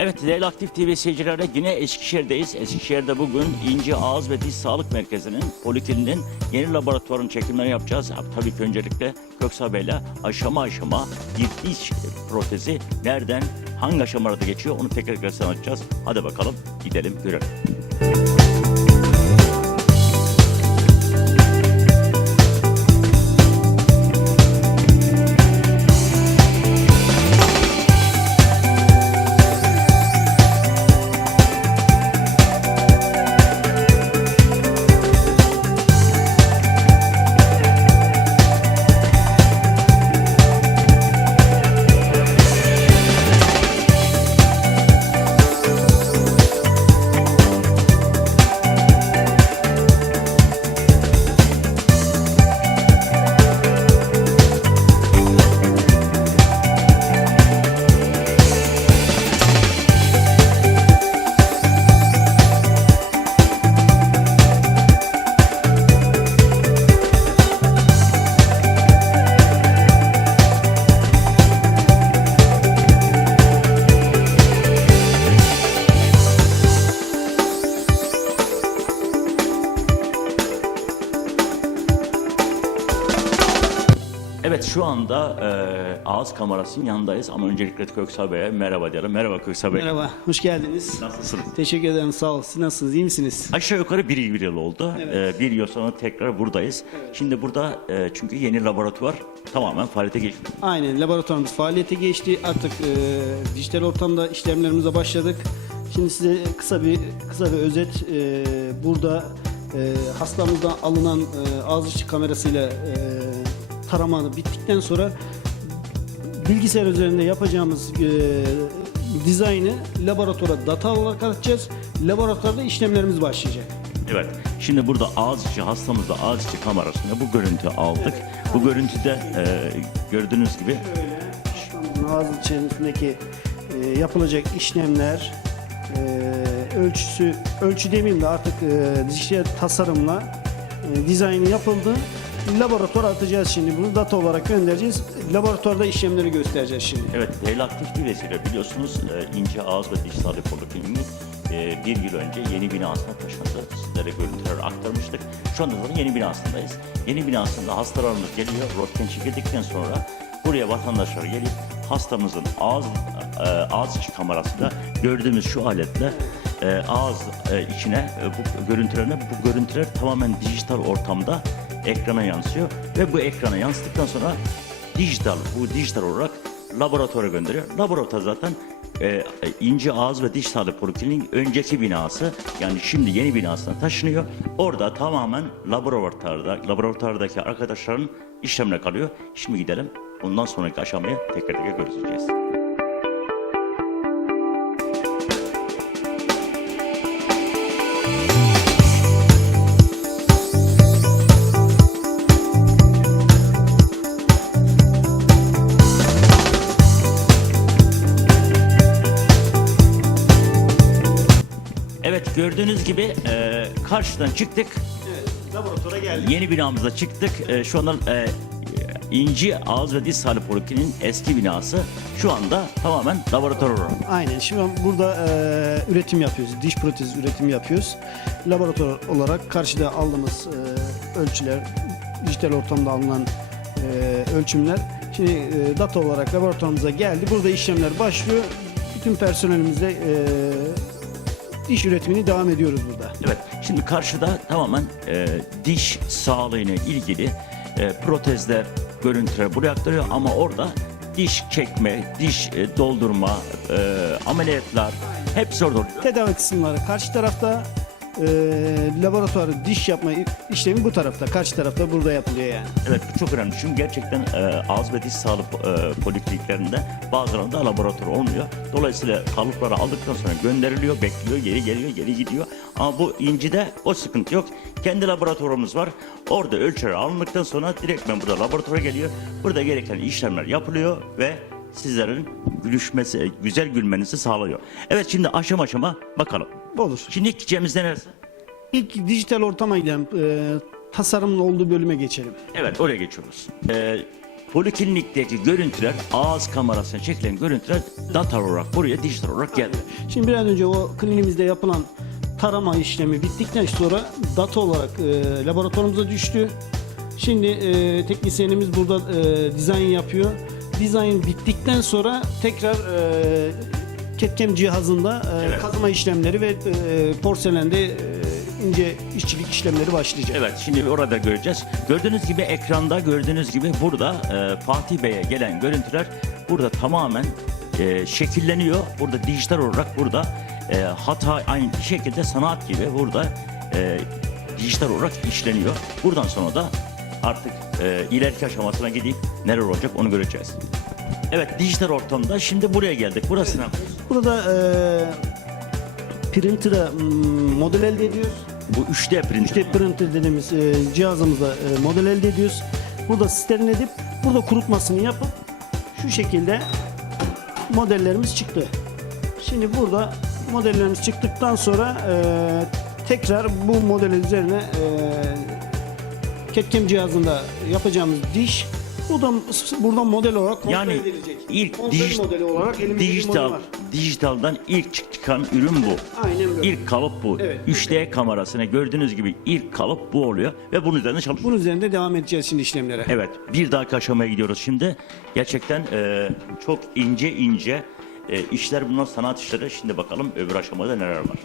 Evet değerli Aktif TV seyircileri yine Eskişehir'deyiz. Eskişehir'de bugün İnci Ağız ve Diş Sağlık Merkezi'nin polikliniğin yeni laboratuvarın çekimlerini yapacağız. Tabii ki öncelikle Köksal Bey'le aşama aşama bir diş protezi nereden hangi aşamalarda geçiyor onu tekrar tekrar anlatacağız. Hadi bakalım gidelim görelim. Anda e, ağız kamerasının yanındayız ama öncelikle Köksal Bey'e merhaba diyelim. Merhaba Köksal Bey. Merhaba, hoş geldiniz. Nasılsınız? Teşekkür ederim, sağ ol. Siz nasılsınız, iyi misiniz? Aşağı yukarı bir, bir yıl oldu. Evet. Ee, bir yıl sonra tekrar buradayız. Şimdi burada e, çünkü yeni laboratuvar tamamen faaliyete geçti. Aynen, laboratuvarımız faaliyete geçti. Artık e, dijital ortamda işlemlerimize başladık. Şimdi size kısa bir kısa bir özet. E, burada e, hastamızdan alınan e, ağız içi kamerasıyla e, tarama bittikten sonra bilgisayar üzerinde yapacağımız e, dizaynı laboratuvara data olarak atacağız. Laboratuvarda işlemlerimiz başlayacak. Evet. Şimdi burada ağız içi hastamızda ağız içi kamerasında bu görüntü aldık. Bu görüntüde e, gördüğünüz gibi Şöyle ağız içerisindeki e, yapılacak işlemler e, ölçüsü ölçü demeyeyim de artık e, dijital tasarımla e, dizaynı yapıldı. Laboratuvara atacağız şimdi bunu data olarak göndereceğiz. Laboratuvarda işlemleri göstereceğiz şimdi. evet değerli aktif bir vesile biliyorsunuz e, İnce Ağız ve Diş Sağlığı Polikliniği e, bir yıl önce yeni binasına taşındı. Sizlere görüntüler aktarmıştık. Şu anda zaten yeni binasındayız. Yeni binasında hastalarımız geliyor. Röntgen çekildikten sonra buraya vatandaşlar gelip hastamızın ağız e, ağız içi kamerasıyla gördüğümüz şu aletle ağız içine bu görüntülerine bu görüntüler tamamen dijital ortamda ekrana yansıyor ve bu ekrana yansıdıktan sonra dijital bu dijital olarak laboratuvara gönderiyor. Laboratuvar zaten e, İnce Ağız ve Diş Sağlığı Polikliniğinin önceki binası yani şimdi yeni binasına taşınıyor. Orada tamamen laboratuvarda laboratuvardaki arkadaşların işlemine kalıyor. Şimdi gidelim. Ondan sonraki aşamayı tekrar tekrar göreceğiz. Gördüğünüz gibi e, karşıdan çıktık. Evet, laboratuvara geldik. Yeni binamıza çıktık. E, şu anda e, İnci Ağız ve Diş Sağlığı Polikliniğinin eski binası şu anda tamamen laboratuvar olarak. Aynen. Şimdi burada e, üretim yapıyoruz. Diş protezi üretimi yapıyoruz. Laboratuvar olarak karşıda aldığımız e, ölçüler, dijital ortamda alınan e, ölçümler şimdi e, data olarak laboratuvarımıza geldi. Burada işlemler başlıyor. Bütün personelimizle e, diş üretimini devam ediyoruz burada. Evet, şimdi karşıda tamamen e, diş sağlığıyla ilgili e, protezler, görüntüler buraya aktarıyor ama orada diş çekme, diş e, doldurma, e, ameliyatlar hepsi orada oluyor. Tedavi kısımları karşı tarafta e, laboratuvarı diş yapma işlemi bu tarafta. Karşı tarafta burada yapılıyor yani. Evet bu çok önemli çünkü gerçekten e, ağız ve diş sağlık e, polikliniklerinde bazılarında laboratuvar olmuyor. Dolayısıyla kalıpları aldıktan sonra gönderiliyor, bekliyor, geri geliyor, geri gidiyor. Ama bu incide o sıkıntı yok. Kendi laboratuvarımız var. Orada ölçüler alındıktan sonra direktmen burada laboratuvara geliyor. Burada gereken işlemler yapılıyor ve sizlerin gülüşmesi, güzel gülmenizi sağlıyor. Evet şimdi aşama aşama bakalım. Olur. Şimdi ilk gideceğimiz ne neresi? İlk dijital ortama giden e, tasarımın olduğu bölüme geçelim. Evet oraya geçiyoruz. Ee, Poliklinikteki görüntüler, ağız kamerasına çekilen görüntüler data olarak buraya dijital olarak geldi. Şimdi biraz önce o klinimizde yapılan tarama işlemi bittikten sonra data olarak e, laboratuvarımıza düştü. Şimdi e, teknisyenimiz burada e, dizayn yapıyor. Dizayn bittikten sonra tekrar e, CAD/CAM cihazında e, Evet. kazıma işlemleri ve e, porselende e, ince işçilik işlemleri başlayacak. Evet şimdi orada göreceğiz. Gördüğünüz gibi ekranda gördüğünüz gibi burada e, Fatih Bey'e gelen görüntüler burada tamamen e, şekilleniyor. Burada dijital olarak burada e, hata aynı şekilde sanat gibi burada e, dijital olarak işleniyor. Buradan sonra da artık e, ileriki aşamasına gidip neler olacak onu göreceğiz. Evet dijital ortamda şimdi buraya geldik. Burasına Burada e, printer'a model elde ediyoruz. bu 3D print. İşte printer dediğimiz e, cihazımızla e, model elde ediyoruz. Burada steril edip burada kurutmasını yapıp şu şekilde modellerimiz çıktı. Şimdi burada modellerimiz çıktıktan sonra e, tekrar bu modelin üzerine e, CAD/CAM cihazında yapacağımız diş buradan buradan model olarak kontrol Yani edilecek. ilk Kontrol modeli olarak elimizde bir model dijital var. dijitaldan ilk çıkan ürün bu. Aynen böyle. İlk kalıp bu. Evet. 3D kamerasına gördüğünüz gibi ilk kalıp bu oluyor ve bunun üzerinde çalışıyoruz. Bunun üzerinde devam edeceğiz şimdi işlemlere. Evet, bir dahaki aşamaya gidiyoruz şimdi. Gerçekten e, çok ince ince e, işler bunlar sanat işleri. Şimdi bakalım öbür aşamada neler var.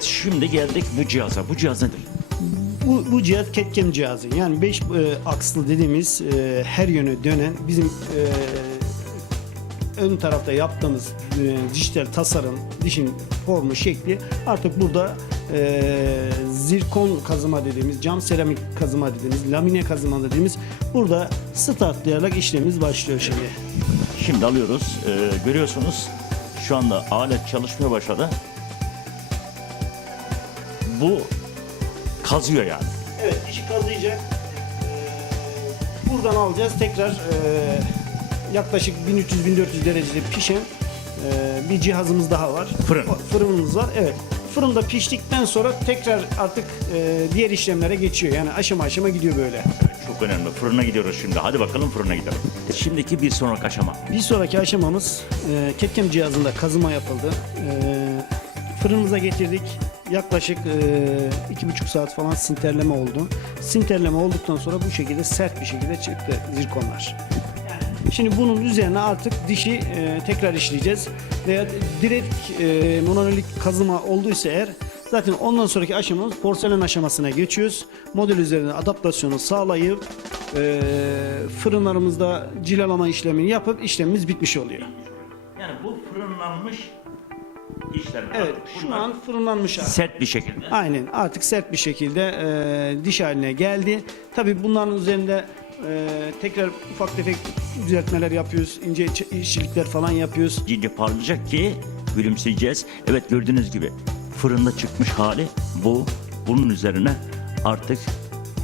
Şimdi geldik bu cihaza. Bu cihaz nedir? Bu, bu cihaz CAD/CAM cihazı. Yani 5 akslı dediğimiz e, her yöne dönen bizim e, ön tarafta yaptığımız e, dijital tasarım, dişin formu, şekli artık burada e, zirkon kazıma dediğimiz, cam seramik kazıma dediğimiz, lamine kazıma dediğimiz burada startlayarak işlemimiz başlıyor şimdi. Şimdi alıyoruz. E, görüyorsunuz şu anda alet çalışmaya başladı. Bu kazıyor yani. Evet, dişi kazıyacak. Ee, buradan alacağız. Tekrar e, yaklaşık 1300-1400 derecede pişen e, bir cihazımız daha var. Fırın. O- Fırınımız var. Evet. Fırında piştikten sonra tekrar artık e, diğer işlemlere geçiyor. Yani aşama aşama gidiyor böyle. Çok önemli. Fırına gidiyoruz şimdi. Hadi bakalım fırına gidelim. Şimdiki bir sonraki aşama. Bir sonraki aşamamız e, CAD/CAM cihazında kazıma yapıldı. E, fırınımıza getirdik. Yaklaşık e, iki buçuk saat falan sinterleme oldu. Sinterleme olduktan sonra bu şekilde sert bir şekilde çıktı zirkonlar. Şimdi bunun üzerine artık dişi e, tekrar işleyeceğiz. Veya direkt e, monolik kazıma olduysa eğer zaten ondan sonraki aşamamız porselen aşamasına geçiyoruz. Model üzerine adaptasyonu sağlayıp e, fırınlarımızda cilalama işlemini yapıp işlemimiz bitmiş oluyor. Yani bu fırınlanmış işler. Evet şu an fırınlanmış hali. sert bir şekilde. Aynen artık sert bir şekilde e, diş haline geldi. Tabii bunların üzerinde e, tekrar ufak tefek düzeltmeler yapıyoruz. ince iç- işçilikler falan yapıyoruz. Cince parlayacak ki gülümseyeceğiz. Evet gördüğünüz gibi fırında çıkmış hali bu. Bunun üzerine artık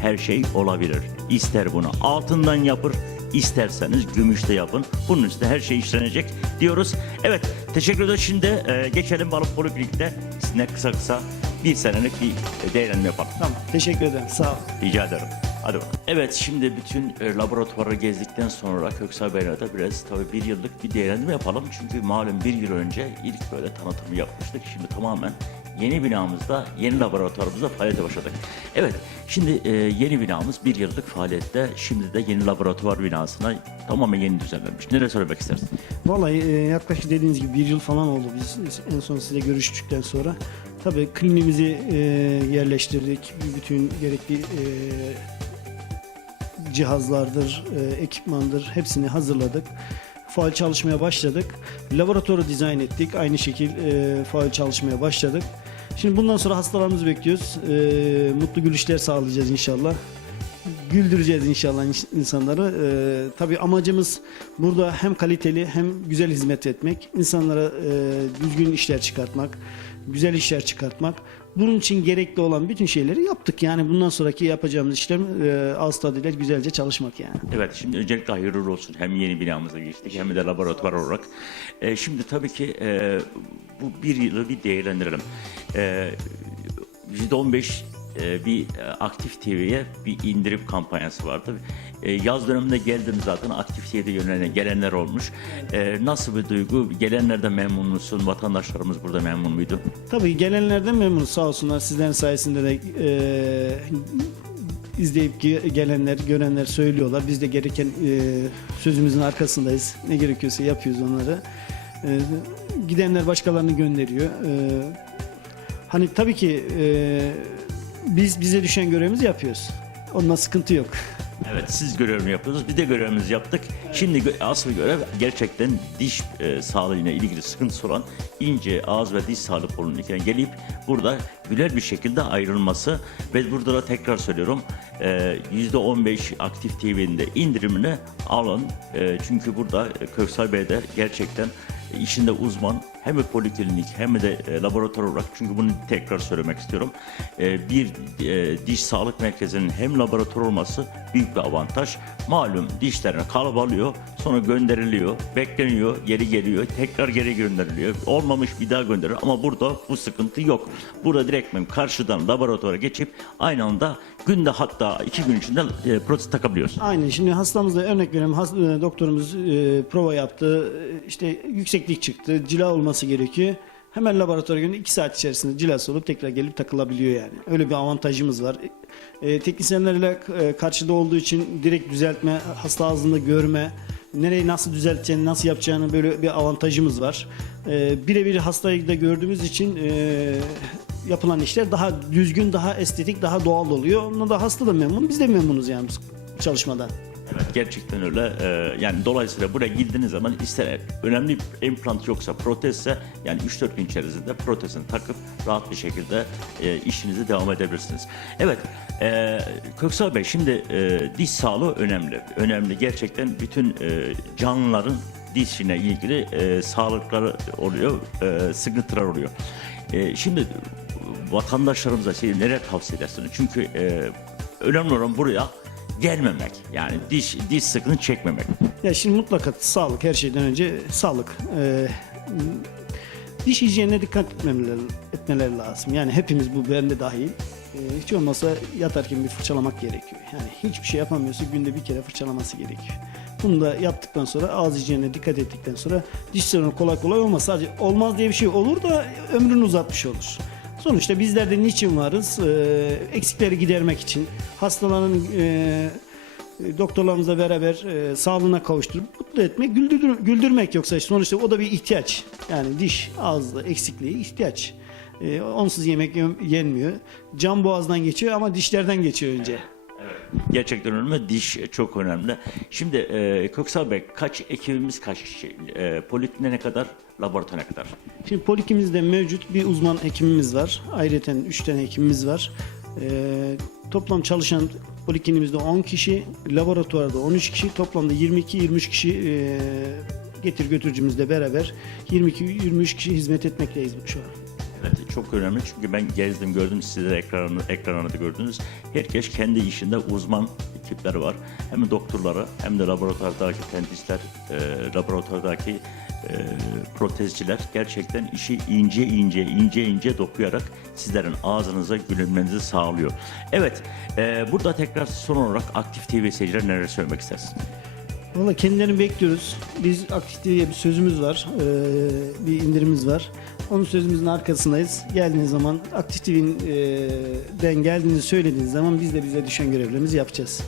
her şey olabilir. İster bunu altından yapır, isterseniz gümüşte yapın. Bunun üstüne her şey işlenecek diyoruz. Evet teşekkür ederiz. Şimdi e, geçelim Balık Poliklinik'te sizinle kısa kısa bir senelik bir değerlendirme yapalım. Tamam teşekkür ederim sağ ol. Rica ederim. Hadi bakalım. Evet şimdi bütün e, laboratuvarı gezdikten sonra Köksal Beyler'de biraz tabii bir yıllık bir değerlendirme yapalım. Çünkü malum bir yıl önce ilk böyle tanıtımı yapmıştık. Şimdi tamamen yeni binamızda, yeni laboratuvarımızda faaliyete başladık. Evet şimdi e, yeni binamız bir yıllık faaliyette. Şimdi de yeni laboratuvar binasına tamamen yeni düzenlenmiş. Nereye söylemek istersin? Vallahi e, yaklaşık dediğiniz gibi bir yıl falan oldu biz en son size görüştükten sonra. Tabii kliniğimizi e, yerleştirdik. Bütün gerekli e, cihazlardır, e, ekipmandır hepsini hazırladık. Faal çalışmaya başladık. Laboratuvarı dizayn ettik. Aynı şekil e, faal çalışmaya başladık. Şimdi bundan sonra hastalarımızı bekliyoruz. E, mutlu gülüşler sağlayacağız inşallah güldüreceğiz inşallah ins- insanları. Ee, tabii amacımız burada hem kaliteli hem güzel hizmet etmek, insanlara e, düzgün işler çıkartmak, güzel işler çıkartmak. Bunun için gerekli olan bütün şeyleri yaptık. Yani bundan sonraki yapacağımız işlem e, ağız tadıyla güzelce çalışmak yani. Evet şimdi öncelikle hayırlı olsun. Hem yeni binamıza geçtik hem de laboratuvar olarak. E, şimdi tabii ki e, bu bir yılı bir değerlendirelim. E, %15 e, bir e, Aktif TV'ye bir indirim kampanyası vardı. E, yaz döneminde geldim zaten Aktif TV'de yönelen gelenler olmuş. E, nasıl bir duygu? Gelenlerden memnun musun? Vatandaşlarımız burada memnun muydu? Tabii gelenlerden memnunuz sağ olsunlar. Sizlerin sayesinde de e, izleyip ge- gelenler, görenler söylüyorlar. Biz de gereken e, sözümüzün arkasındayız. Ne gerekiyorsa yapıyoruz onları. E, gidenler başkalarını gönderiyor. E, hani tabii ki e, biz bize düşen görevimizi yapıyoruz. Ondan sıkıntı yok. Evet siz görevini yapıyorsunuz. Biz de görevimizi yaptık. Şimdi asıl görev gerçekten diş e, sağlığıyla ilgili sıkıntısı olan ince ağız ve diş sağlık kliniğine gelip burada güler bir şekilde ayrılması ve burada da tekrar söylüyorum e, %15 aktif TV'nin de indirimini alın. E, çünkü burada e, Köksal Bey'de gerçekten işinde uzman hem poliklinik hem de e, laboratuvar olarak çünkü bunu tekrar söylemek istiyorum. E, bir e, diş sağlık merkezinin hem laboratuvar olması büyük bir avantaj. Malum dişlerine kalıp alıyor, sonra gönderiliyor, bekleniyor, geri geliyor, tekrar geri gönderiliyor. Olmamış bir daha gönderiyor ama burada bu sıkıntı yok. Burada direktmen karşıdan laboratuvara geçip aynı anda günde hatta iki gün içinde e, protez takabiliyorsun. Aynen. Şimdi hastamızda örnek verelim. E, doktorumuz e, prova yaptı. E, işte yükseklik çıktı. Cila olması gerekiyor. Hemen laboratuvara gönderip 2 saat içerisinde cilası olup tekrar gelip takılabiliyor yani. Öyle bir avantajımız var. E, teknisyenlerle e, karşıda olduğu için direkt düzeltme, hasta ağzında görme, nereyi nasıl düzelteceğini, nasıl yapacağını böyle bir avantajımız var. E, Birebir hastayı da gördüğümüz için e, yapılan işler daha düzgün, daha estetik, daha doğal oluyor. Onunla da hasta da memnun, biz de memnunuz yani çalışmadan. Evet gerçekten öyle. Ee, yani dolayısıyla buraya girdiğiniz zaman ister önemli implant yoksa protezse yani 3-4 gün içerisinde protezini takıp rahat bir şekilde e, işinize devam edebilirsiniz. Evet e, Köksal Bey şimdi e, diş sağlığı önemli. Önemli gerçekten bütün e, canlıların dişine ilgili e, sağlıkları oluyor, e, sıkıntılar oluyor. E, şimdi vatandaşlarımıza şey, neler tavsiye edersiniz? Çünkü e, önemli olan buraya gelmemek. Yani diş diş sıkıntı çekmemek. Ya şimdi mutlaka sağlık her şeyden önce sağlık. Ee, diş hijyenine dikkat etmemeleri, etmeleri lazım. Yani hepimiz bu ben de dahil. Ee, hiç olmazsa yatarken bir fırçalamak gerekiyor. Yani hiçbir şey yapamıyorsa günde bir kere fırçalaması gerekiyor. Bunu da yaptıktan sonra ağız hijyenine dikkat ettikten sonra diş sorunu kolay kolay olmaz. Sadece olmaz diye bir şey olur da ömrünü uzatmış olur. Sonuçta bizler de niçin varız? Ee, eksikleri gidermek için. Hastaların e, doktorlarımızla beraber e, sağlığına kavuşturup mutlu etmek, güldür, güldürmek yoksa sonuçta o da bir ihtiyaç. Yani diş, ağızda eksikliği ihtiyaç. E, onsuz yemek yem- yenmiyor. Can boğazdan geçiyor ama dişlerden geçiyor önce. Gerçekten önemli. Diş çok önemli. Şimdi e, Köksal Bey kaç ekibimiz kaç kişi? E, polikliğine ne kadar? Laboratuvara ne kadar? Şimdi polikimizde mevcut bir uzman hekimimiz var. Ayrıca 3 tane hekimimiz var. E, toplam çalışan polikliniğimizde 10 kişi, laboratuvarda 13 kişi, toplamda 22-23 kişi e, getir götürücümüzle beraber 22-23 kişi hizmet etmekteyiz şu an. Evet çok önemli çünkü ben gezdim gördüm siz de ekranını, ekranını da gördünüz. Herkes kendi işinde uzman ekipleri var. Hem doktorları hem de laboratuvardaki dentistler, e, laboratuvardaki e, protezciler gerçekten işi ince ince ince ince dokuyarak sizlerin ağzınıza gülünmenizi sağlıyor. Evet e, burada tekrar son olarak Aktif TV seyirciler neler söylemek istersin? Valla kendilerini bekliyoruz. Biz Aktif TV'ye bir sözümüz var. Ee, bir indirimimiz var. Onun sözümüzün arkasındayız. Geldiğiniz zaman Aktif TV'den geldiğinizi söylediğiniz zaman biz de bize düşen görevlerimizi yapacağız.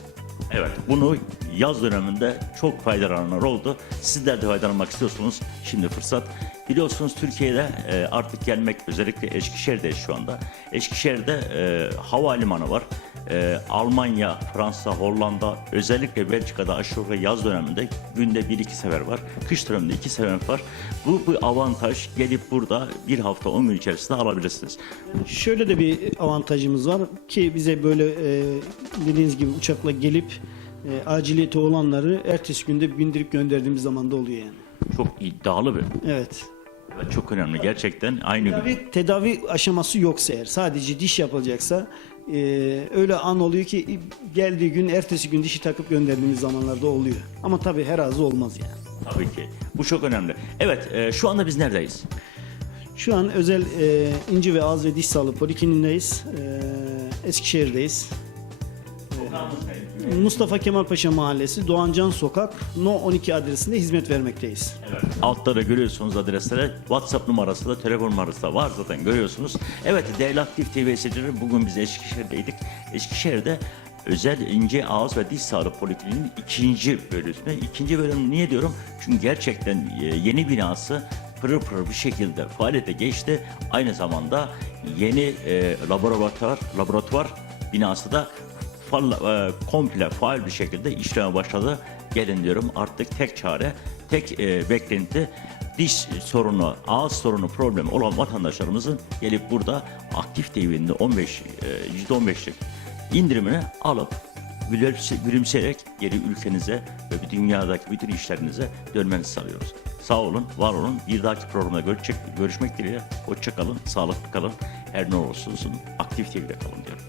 Evet, bunu yaz döneminde çok faydalananlar oldu. Sizler de faydalanmak istiyorsunuz. Şimdi fırsat. Biliyorsunuz Türkiye'de e, artık gelmek özellikle Eskişehir'de şu anda. Eskişehir'de e, havalimanı var. E, Almanya, Fransa, Hollanda, özellikle Belçika'da yukarı yaz döneminde günde bir iki sefer var. Kış döneminde iki sefer var. Bu bir avantaj. Gelip burada bir hafta 10 gün içerisinde alabilirsiniz. Şöyle de bir avantajımız var ki bize böyle e, dediğiniz gibi uçakla gelip e, aciliyeti olanları ertesi günde bindirip gönderdiğimiz zaman da oluyor yani. Çok iddialı bir. Evet. Çok önemli. Gerçekten aynı gün. Tedavi, tedavi aşaması yoksa eğer sadece diş yapılacaksa e, öyle an oluyor ki geldiği gün ertesi gün dişi takıp gönderdiğimiz zamanlarda oluyor. Ama tabii her ağzı olmaz yani. Tabii ki. Bu çok önemli. Evet, e, şu anda biz neredeyiz? Şu an özel e, inci ve ağız ve diş sağlığı polikliniğindeyiz. E, Eskişehir'deyiz. Mustafa Kemal Paşa Mahallesi, Doğancan Sokak, No 12 adresinde hizmet vermekteyiz. Evet. Altta da görüyorsunuz adreslere. WhatsApp numarası da, telefon numarası da var zaten görüyorsunuz. Evet değerli Aktif TV izleyicileri bugün biz Eskişehir'deydik. Eskişehir'de özel ince ağız ve diş sağlığı polikliniğinin ikinci bölümü. İkinci bölüm niye diyorum? Çünkü gerçekten e, yeni binası pırıl pırıl bir şekilde faaliyete geçti. Aynı zamanda yeni e, laboratuvar, laboratuvar binası da fal- e, komple faal bir şekilde işleme başladı. Gelin diyorum artık tek çare, tek e, beklenti diş sorunu, ağız sorunu problemi olan vatandaşlarımızın gelip burada aktif TV'nin 15 e, %15'lik indirimini alıp gülümse- gülümseyerek geri ülkenize ve dünyadaki bütün işlerinize dönmenizi sağlıyoruz. Sağ olun, var olun. Bir dahaki programda görüşecek, görüşmek dileğiyle. Hoşça kalın, sağlıklı kalın. Her ne olursa olsun aktif TV'de kalın diyorum.